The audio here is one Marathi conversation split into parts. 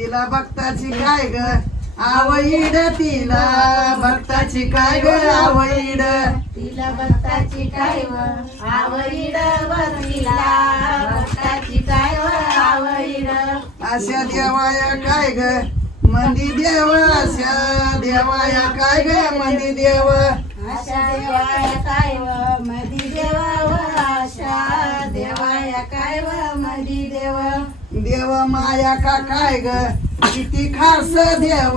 तिला भक्ताची काय ग? आवईड तिला भक्ताची काय ग आवईड? तिला भक्ताची काय व? आवडीड तिला भक्ताची काय व आवडीड अशा देवाया काय ग? मंदी देव अशा देवाया काय ग मंदी देव? आशा देवाया काय व? मधी देवा व? आशा देवाया काय व? मधी देव? देव माया का काय ग? किती खास देव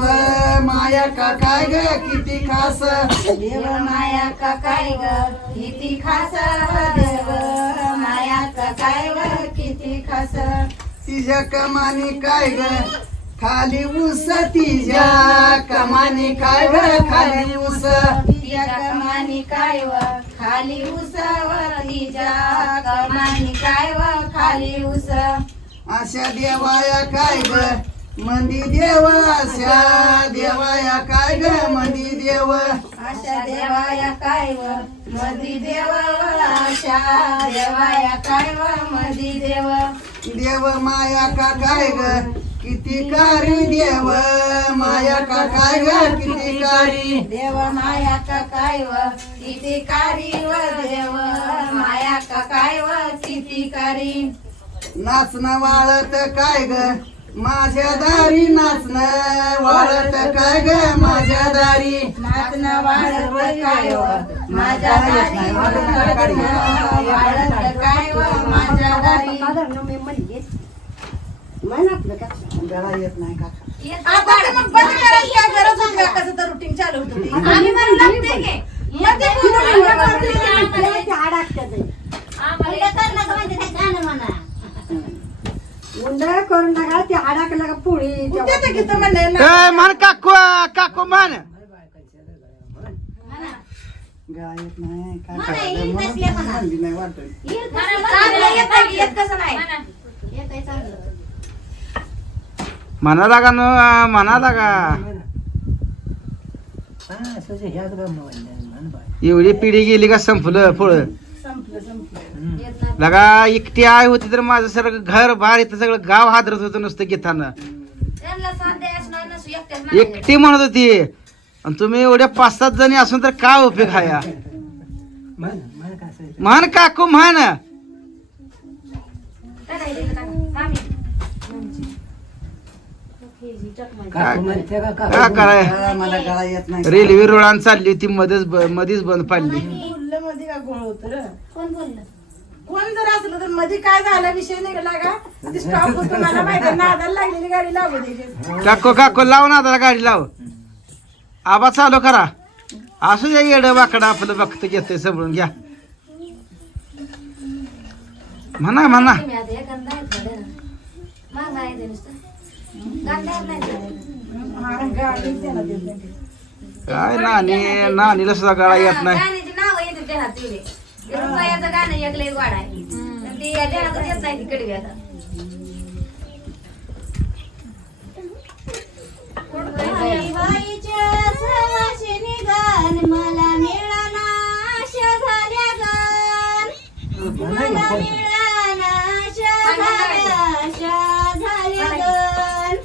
माया का काय ग? किती खास? देव माया का काय ग? किती खास देव माया का काय व किती खास? तिच्या कमानी काय ग? खाली ऊस तिच्या कमानी काय ग? खाली तिच्या कमानी काय व? खाली उस व तिच्या कमानी काय व? खाली उस अशा देवाया काय ग? मंदी देव अशा देवाया काय ग? मंदी देव. आशा देवाया काय व? मधी देव आशा देवाया काय व? मधी देव. देव माया का काय ग? किती कारी देव. माया का काय ग? किती कारी? देव माया का काय व? किती कारी व देव. माया का काय व? किती कारी? नाचणं वाळत काय ग? माझ्या दारी नाचणं वाळत काय ग? माझ्या दारी? नाचणं वाढत काय माझ्या दारी वाढत काय व? माझ्या दारी येत नाही का? आता मग बंद करायची काय गरज होती का? कसं तर रुटीन चालू होतं ते. आम्ही म्हणून लागते की. मध्ये बोलून म्हणलं करते की आम्हाला. आम्हाला तर नका म्हणजे ते गाणं म्हणा. उंडा करून नका ते अडकलं का पोळी ते तर गीतं म्हणलंय ना. ए मन काकू काकू मन म्हणा. नाही काय करायचं? म्हणून म्हणा. नाही वाटत. म्हणा. न म्हणा लागा. एवढी पिढी गेली का संपलं फळ? संपलं संपलं. लगा एकटी आई होती तर माझं सगळं घर बाहेर इथं सगळं गाव हादरत होतं नुसतं गीतानं. एकटी म्हणत होती. आणि तुम्ही एवढ्या पाच सात जणी असून तर काय उपयोग आहे या? म्हण काकू म्हण. काय कराय? मला गळा येत नाही. रेल्वे रुळान चालली होती मध्येच ब- मध्येच बंद पडली. कोण जर असलं तर मध्ये काय झाला विषय निघाला का? ते स्टॉप तुम्हाला माहिती आहे, नादाला लागलेली गाडी लागू द्यायची काकू काकू लाव ना आता गाडी लाव. आबा चालू करा. असू द्या येड वाकडं आपलं बघत घेतोय समजून घ्या. म्हणा म्हणा. गाडी त्याला देत नाही काय नानी नानीला सुद्धा गाळा येत नाही. नावं हात रुपयाचं गाणं एक लई वाढ आहे. तर ती या देहातच येत नाही ती कडवी आता. मला मिळाना आशा झाल्या गान. मला मिळाना आशा झाल्या आशा झाल्या गान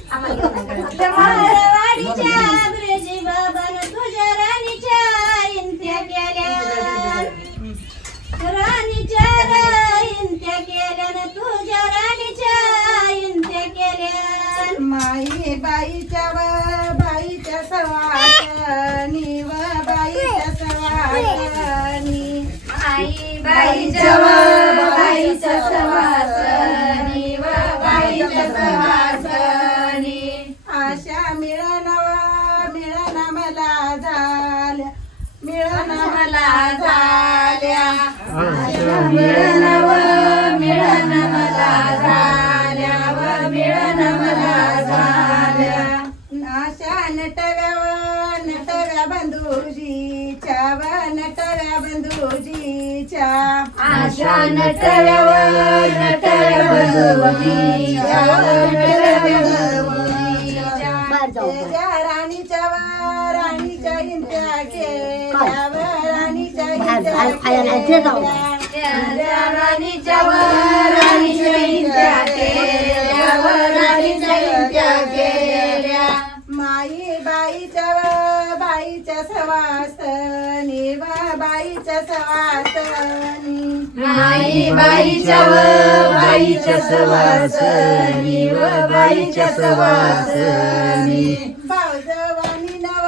बाईच्या व बाईच्या सवासनी व बाईच्या सवासनी. आई बाईच्या व बाईच्या सवासनी व बाईच्या सवासनी. आशा मिळन व मिळन मला झाल्या. मिळन मला झाल्या. आशा मिळन व मिळन मला नटव्या बंधूजीच्या नटव्या बंधूजीच्या. आशा नटव्या नटव्या बंधूजीच्या. नटव्या बंधूजीच्या राणीच्या राणीच्या इंत्या केल्या राणीच्या इंत्या केल्या राणीच्या राणीच्या इंत्या सवासनी. आई बाईच्या व बाईच्या सवासनी व बाईच्या सवासनी. नव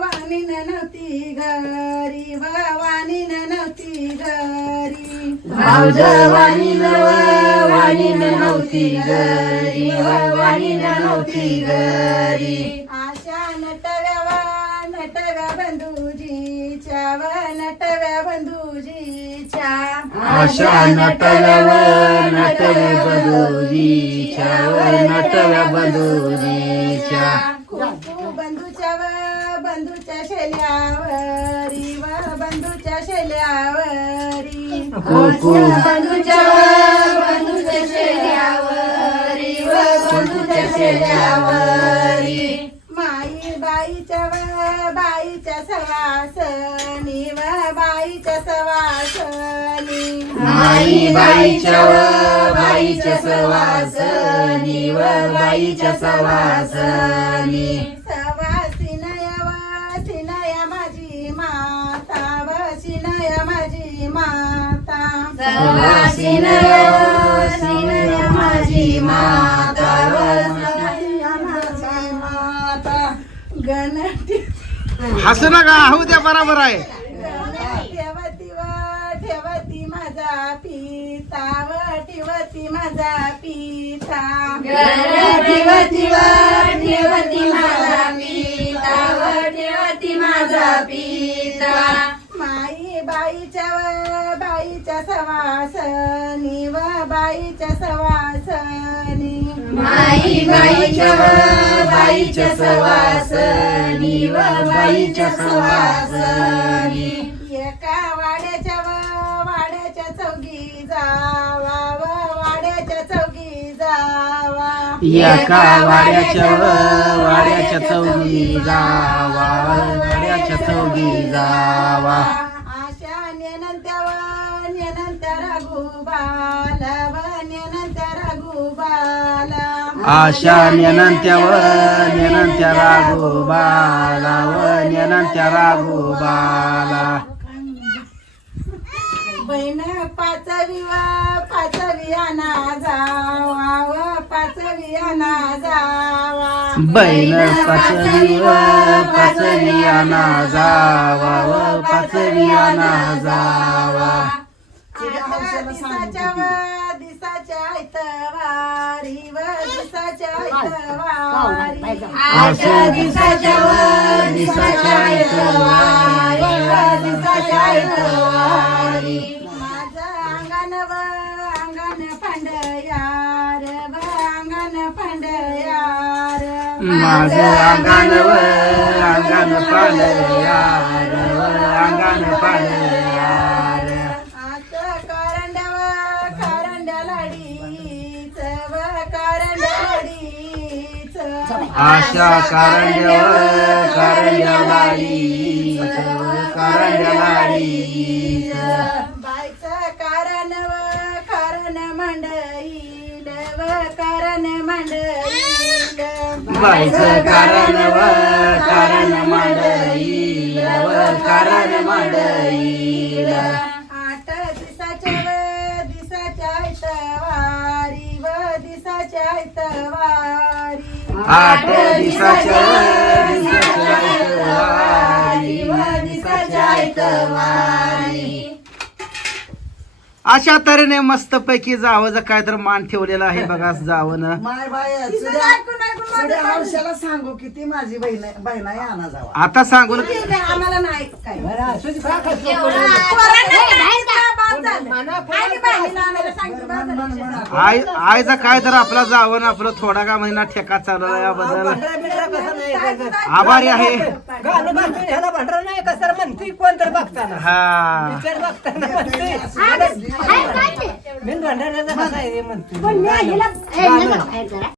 वाणी नव्हती घरी वाणी नव्हती घरी. भाऊजवानी नव वाणी नव्हती घरी व वाणी नव्हती घरी. आशा नटव्या व नटव्या बंधूजीच्या व नटव्या बंधूजीच्या. आशा नटव्या व नटव्या बंधुजीच्या नटव्या बंधुजीच्या. कुकू बंधूच्या व बंधूच्या शेल्यावरी व बंधूच्या शेल्यावरी. कुकू बंधूच्या व बंधूच्या शेल्यावरी व बंधूच्या शेल्यावरी. सवासनी व बाईच्या सवासनी. आई बाईच्या व बाईच्या सवासनी व बाईच्या सवासनी. सवासिनया व सिनया माझी माता व सिनया माझी माता. सवासिन हसू नका होऊ द्या बरोबर आहे. ठेवती व ठेवती माझा पिता व ठेवती माझा पिता. ठेवती व ठेवती माझा पिता व ठेवती माझा पिता. माई बाईच्या व बाईच्या सवासनी व बाईच्या सवासनी. माई बाईच्या बाईच्या सवासनी व बाईच्या सवासनी. एका वाड्याच्या व वाड्याच्या चौगी जावा व वाड्याच्या चौगी जावा. एका वाड्याच्या व वाड्याच्या चौगी जावा वाड्याच्या चौगी जावा. आशा नेनंत्या व नेनंत्या राघोबाला व नेनंत्या राघोबाला बहीण पाचवी व पाचवी आणा जावा व पाचवी आणा जावा. बैल पाचवी व पाचवी आणा जावा व पाचवी आणा जावा. दिसाच्या दिसाच्या ऐतवारी व दिसाच्या ऐतवारी आशा दिसाच्या माझं अंगण व अंगण पांडयार व अंगण पांडयार माझं अंगण व अंगण पालयार व अंगण पालयार आशा कारंड्या व कारंड्या लाडी कारंड्या लाडी बायचं कारण व कारण मंडईल व कारण मंडईल बाईचं कारण व कारण मंडई व कारण मंडई आठ ऐतवारी अशा तऱ्हेने मस्त पैकी जावं काय तर मान ठेवलेला आहे बघा जावं माय बाय हौशाला सांगू किती माझी बहीण बहीण आणा जावा. आता. ठीक आहे, आम्हाला नाही काय आय आयचा काय तर आपला जावं आपलं थोडा का महिना ठेका चालवला याबद्दल आभारी आहे हा